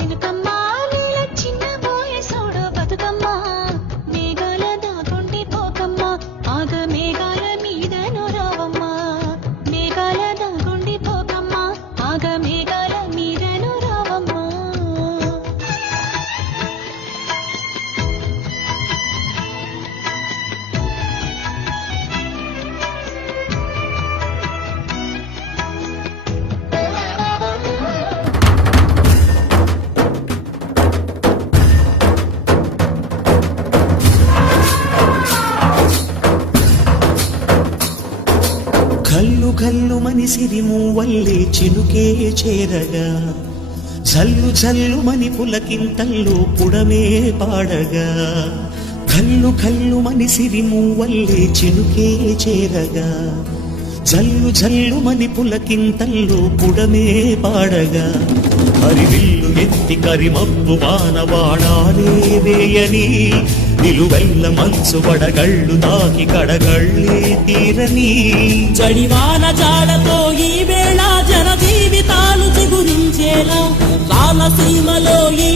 సినుకమ్మ నీల చిన్న బోయే సోడు బతుకమ్మ మేఘాల దాగుండి పోకమ్మ ఆగ మేఘాల మీదను రావమ్మ మేఘాల దాగుండి పోకమ్మ ఆగ మేఘాల మీదను రావమ్మ కల్లు కల్లు మనిసిరి మూవల్లే చినుకే చేరగా జల్లు జల్లు మని పులకింతల్లు పుడమే పాడగా కల్లు కల్లు మనిసిరి మూవల్లే చినుకే చేరగా జల్లు జల్లు మని పులకింతల్లు పుడమే పాడగా హరివిల్లు ఎత్తి కరిమబ్బు వానవాడాలే వేయని నిలువెల్ల మనసు వడగళ్ళు తాకి కడగళ్ళే తీరని జడివాన జాడతో ఈ వేళ జన జీవితాలు చిగురించేలా రాలసీమలో ఈ